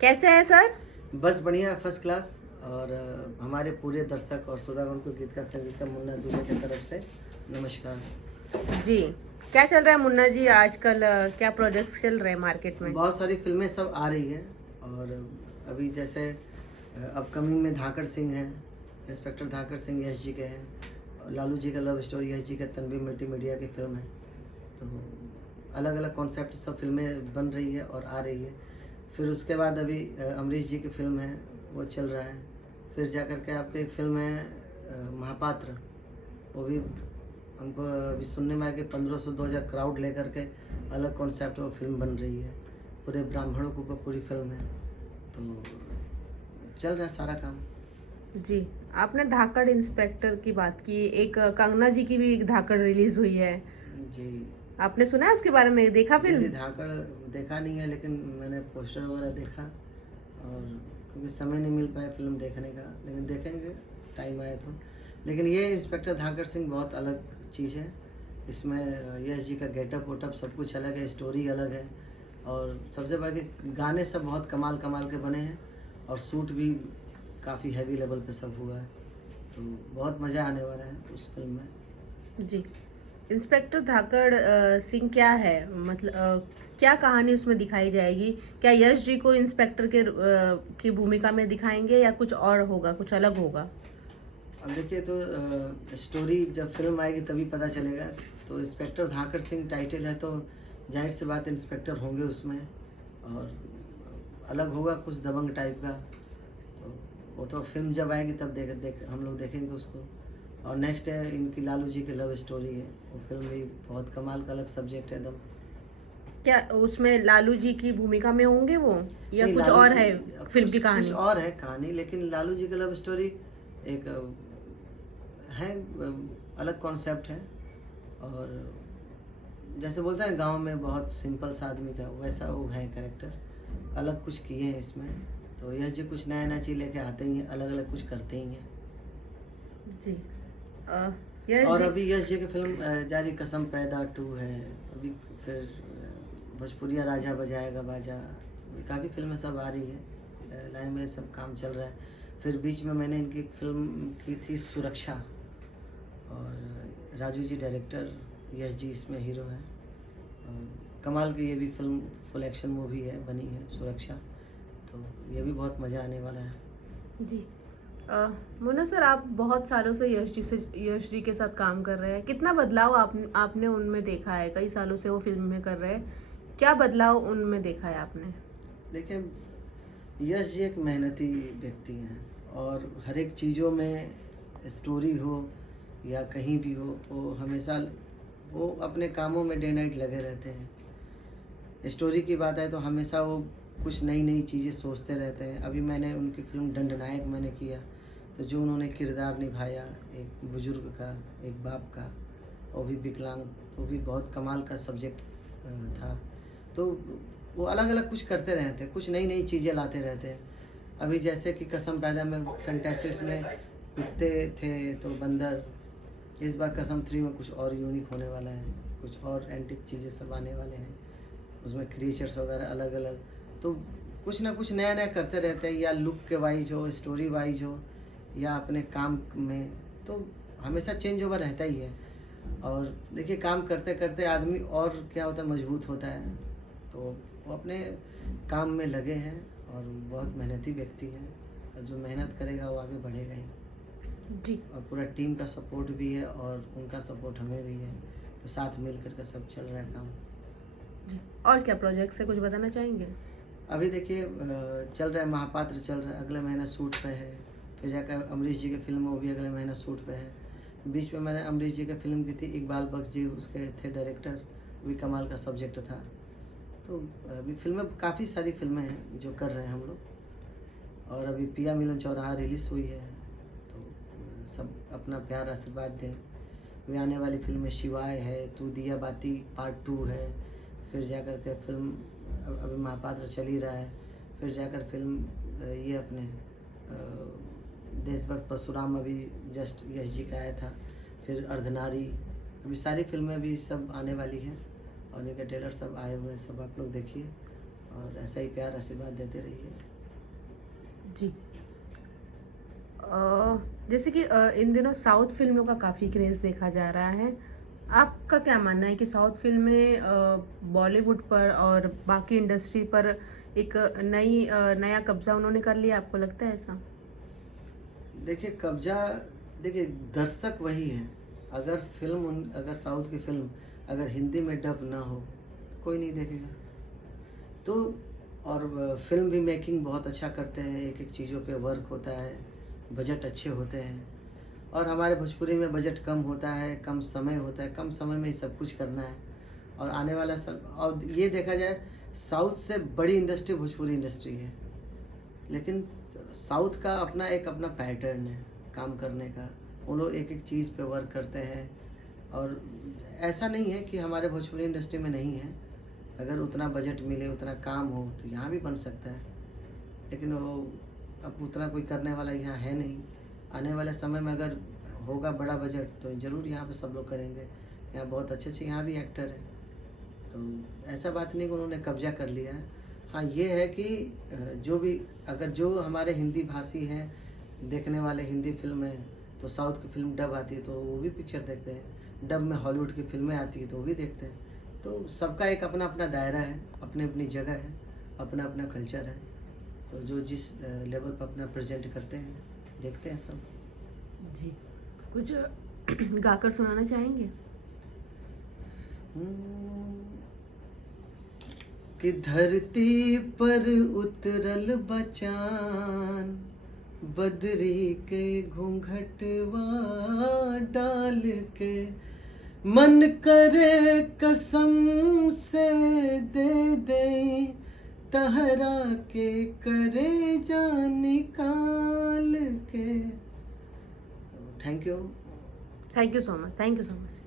कैसे है सर? बस बढ़िया फर्स्ट क्लास। और हमारे पूरे दर्शक और श्रोतागण को गीतकार संगीतकार मुन्ना दुबे की तरफ से नमस्कार। जी। क्या चल रहा है मुन्ना जी आजकल? क्या प्रोजेक्ट्स चल रहे हैं मार्केट में? बहुत सारी फिल्में सब आ रही हैं। और अभी जैसे अपकमिंग में धाकड़ सिंह हैं, इंस्पेक्टर धाकड़ सिंह यश जी के हैं, और लालू जी का लव स्टोरी यश जी का तन्वी मल्टीमीडिया की फिल्म है। तो अलग अलग कॉन्सेप्ट सब फिल्में बन रही है और आ रही है। फिर उसके बाद अभी अमरीश जी की फिल्म है, वो चल रहा है। फिर जा कर के आपकी एक फिल्म है महापात्र, वो भी हमको अभी सुनने में आया कि 1500-2000 क्राउड लेकर के अलग कॉन्सेप्ट वो फिल्म बन रही है। पूरे ब्राह्मणों के ऊपर पूरी फिल्म है। तो चल रहा है सारा काम। जी। आपने धाकड़ इंस्पेक्टर की बात की, एक कंगना जी की भी एक धाकड़ रिलीज हुई है। जी आपने सुना है उसके बारे में? देखा जी जी, फिल्म? धाकड़ देखा नहीं है, लेकिन मैंने पोस्टर वगैरह देखा। और क्योंकि समय नहीं मिल पाया फिल्म देखने का, लेकिन देखेंगे टाइम आए तो। लेकिन ये इंस्पेक्टर धाकड़ सिंह बहुत अलग चीज़ है। इसमें यश जी का गेटअप वेटअप सब कुछ अलग है, स्टोरी अलग है। और सबसे बड़ा कि गाने सब बहुत कमाल कमाल के बने हैं, और शूट भी काफ़ी हैवी लेवल पे सब हुआ है। तो बहुत मज़ा आने वाला है उस फिल्म में। जी। इंस्पेक्टर धाकड़ सिंह क्या है, मतलब क्या कहानी उसमें दिखाई जाएगी? क्या यश जी को इंस्पेक्टर की भूमिका में दिखाएंगे या कुछ और होगा, कुछ अलग होगा? अब देखिए, तो स्टोरी जब फिल्म आएगी तभी पता चलेगा। तो इंस्पेक्टर धाकड़ सिंह टाइटल है, तो जाहिर सी बात इंस्पेक्टर होंगे उसमें। और अलग होगा कुछ दबंग टाइप का। तो वो तो फिल्म जब आएगी तब देख हम लोग देखेंगे उसको। और नेक्स्ट है इनकी लालू जी की लव स्टोरी है, वो फिल्म भी बहुत कमाल का अलग सब्जेक्ट है एकदम। क्या उसमें लालू जी की भूमिका में होंगे वो, या नहीं, कुछ लालू और जी है फिल्म की कुछ कुछ कहानी? और है कहानी, लेकिन लालू जी की लव स्टोरी एक है, अलग कॉन्सेप्ट है। और जैसे बोलते हैं गांव में बहुत सिंपल सा आदमी का, वैसा वो है कैरेक्टर। अलग कुछ किए हैं इसमें। तो यश जी कुछ नया नया चीज़ लेके आते ही हैं, अलग अलग कुछ करते ही हैं। जी। यश और जी। अभी यश जी की फिल्म जारी कसम पैदा 2 है। अभी फिर भोजपुरिया राजा बजाएगा बाजा, काफ़ी फिल्में सब आ रही है, लाइन में सब काम चल रहा है। फिर बीच में मैंने इनकी फिल्म की थी सुरक्षा, और राजू जी डायरेक्टर, यश जी इसमें हीरो है। और कमाल की ये भी फिल्म फुल एक्शन मूवी है, बनी है सुरक्षा। तो ये भी बहुत मज़ा आने वाला है। जी। मुन्ना सर, आप बहुत सालों से यश जी के साथ काम कर रहे हैं। कितना बदलाव आपने उनमें देखा है? कई सालों से वो फिल्म में कर रहे हैं, क्या बदलाव उनमें देखा है आपने? देखिए, यश जी एक मेहनती व्यक्ति हैं, और हर एक चीज़ों में स्टोरी हो या कहीं भी हो, वो हमेशा वो अपने कामों में डे नाइट लगे रहते हैं। स्टोरी की बात है तो हमेशा वो कुछ नई नई चीज़ें सोचते रहते हैं। अभी मैंने उनकी फिल्म दंडनायक मैंने किया, तो जो उन्होंने किरदार निभाया एक बुजुर्ग का, एक बाप का, वो भी विकलांग, वो भी बहुत कमाल का सब्जेक्ट था। तो वो अलग अलग कुछ करते रहते हैं, कुछ नई नई चीज़ें लाते रहते हैं। अभी जैसे कि कसम पैदा में कंटेस्टेंट्स में कुत्ते थे तो बंदर, इस बार कसम 3 में कुछ और यूनिक होने वाला है, कुछ और एंटिक चीज़ें सब आने वाले हैं उसमें, क्रिएचर्स वगैरह अलग अलग। तो कुछ ना कुछ नया नया करते रहते हैं, या लुक के वाइज हो, स्टोरी वाइज हो, या अपने काम में। तो हमेशा चेंज ओवर रहता ही है। और देखिए, काम करते करते आदमी और क्या होता है, मजबूत होता है। तो वो अपने काम में लगे हैं, और बहुत मेहनती व्यक्ति हैं, और जो मेहनत करेगा वो आगे बढ़ेगा ही। जी। और पूरा टीम का सपोर्ट भी है, और उनका सपोर्ट हमें भी है, तो साथ मिल कर के सब चल रहा है काम। जी। और क्या प्रोजेक्ट है, कुछ बताना चाहेंगे? अभी देखिए, चल रहा है महापात्र, चल रहा है, अगले महीना शूट पे है। फिर जाकर अमरीश जी की फिल्म, वो भी अगले महीना शूट पे है। बीच में मैंने अमरीश जी की फिल्म की थी, इकबाल बख्श जी उसके थे डायरेक्टर, भी कमाल का सब्जेक्ट था। तो अभी फिल्में, काफ़ी सारी फिल्में हैं जो कर रहे हैं हम लोग। और अभी पिया मिलन चौराहा रिलीज़ हुई है, तो सब अपना प्यार आशीर्वाद दें। अभी आने वाली फिल्में शिवाय है, तू दिया बाती पार्ट 2 है। फिर जाकर के फिल्म अभी महापात्र चल ही रहा है। फिर जाकर फिल्म ये अपने देशभक्त परशुराम अभी जस्ट यश जी का आया था। फिर अर्धनारी, अभी सारी फिल्में भी सब आने वाली हैं, और इनके ट्रेलर सब आए हुए हैं, सब आप लोग देखिए। और ऐसा ही प्यार आशीर्वाद देते रहिए। जी। जैसे कि इन दिनों साउथ फिल्मों का काफ़ी क्रेज़ देखा जा रहा है। आपका क्या मानना है कि साउथ फिल्में बॉलीवुड पर और बाकी इंडस्ट्री पर एक नया कब्ज़ा उन्होंने कर लिया, आपको लगता है ऐसा? देखिए कब्जा, देखिए दर्शक वही है। अगर साउथ की फिल्म अगर हिंदी में डब ना हो तो कोई नहीं देखेगा। तो और फिल्म भी मेकिंग बहुत अच्छा करते हैं, एक एक चीज़ों पे वर्क होता है, बजट अच्छे होते हैं। और हमारे भोजपुरी में बजट कम होता है, कम समय होता है, कम समय में ही सब कुछ करना है। और आने वाला और ये देखा जाए, साउथ से बड़ी इंडस्ट्री भोजपुरी इंडस्ट्री है। लेकिन साउथ का अपना पैटर्न है काम करने का। वो लोग एक एक चीज़ पे वर्क करते हैं। और ऐसा नहीं है कि हमारे भोजपुरी इंडस्ट्री में नहीं है। अगर उतना बजट मिले, उतना काम हो तो यहाँ भी बन सकता है। लेकिन वो अब उतना कोई करने वाला यहाँ है नहीं। आने वाले समय में अगर होगा बड़ा बजट तो ज़रूर यहाँ पे सब लोग करेंगे। यहाँ बहुत अच्छे अच्छे यहाँ भी एक्टर हैं। तो ऐसा बात नहीं कि उन्होंने कब्जा कर लिया है। हाँ ये है कि जो हमारे हिंदी भाषी हैं, देखने वाले हिंदी फिल्म है, तो साउथ की फिल्म डब आती है तो वो भी पिक्चर देखते हैं। डब में हॉलीवुड की फिल्में आती है तो वो भी देखते हैं। तो सबका एक अपना अपना दायरा है, अपनी अपनी जगह है, अपना अपना कल्चर है। तो जो जिस लेवल पर अपना प्रेजेंट करते हैं, देखते हैं सब। जी। कुछ गाकर सुनाना चाहेंगे? कि धरती पर उतरल बचान, बदरी के घूंघटवा डाल के, मन करे कसम से दे तहरा के करे जा निकाल के। Thank you. Thank you so much.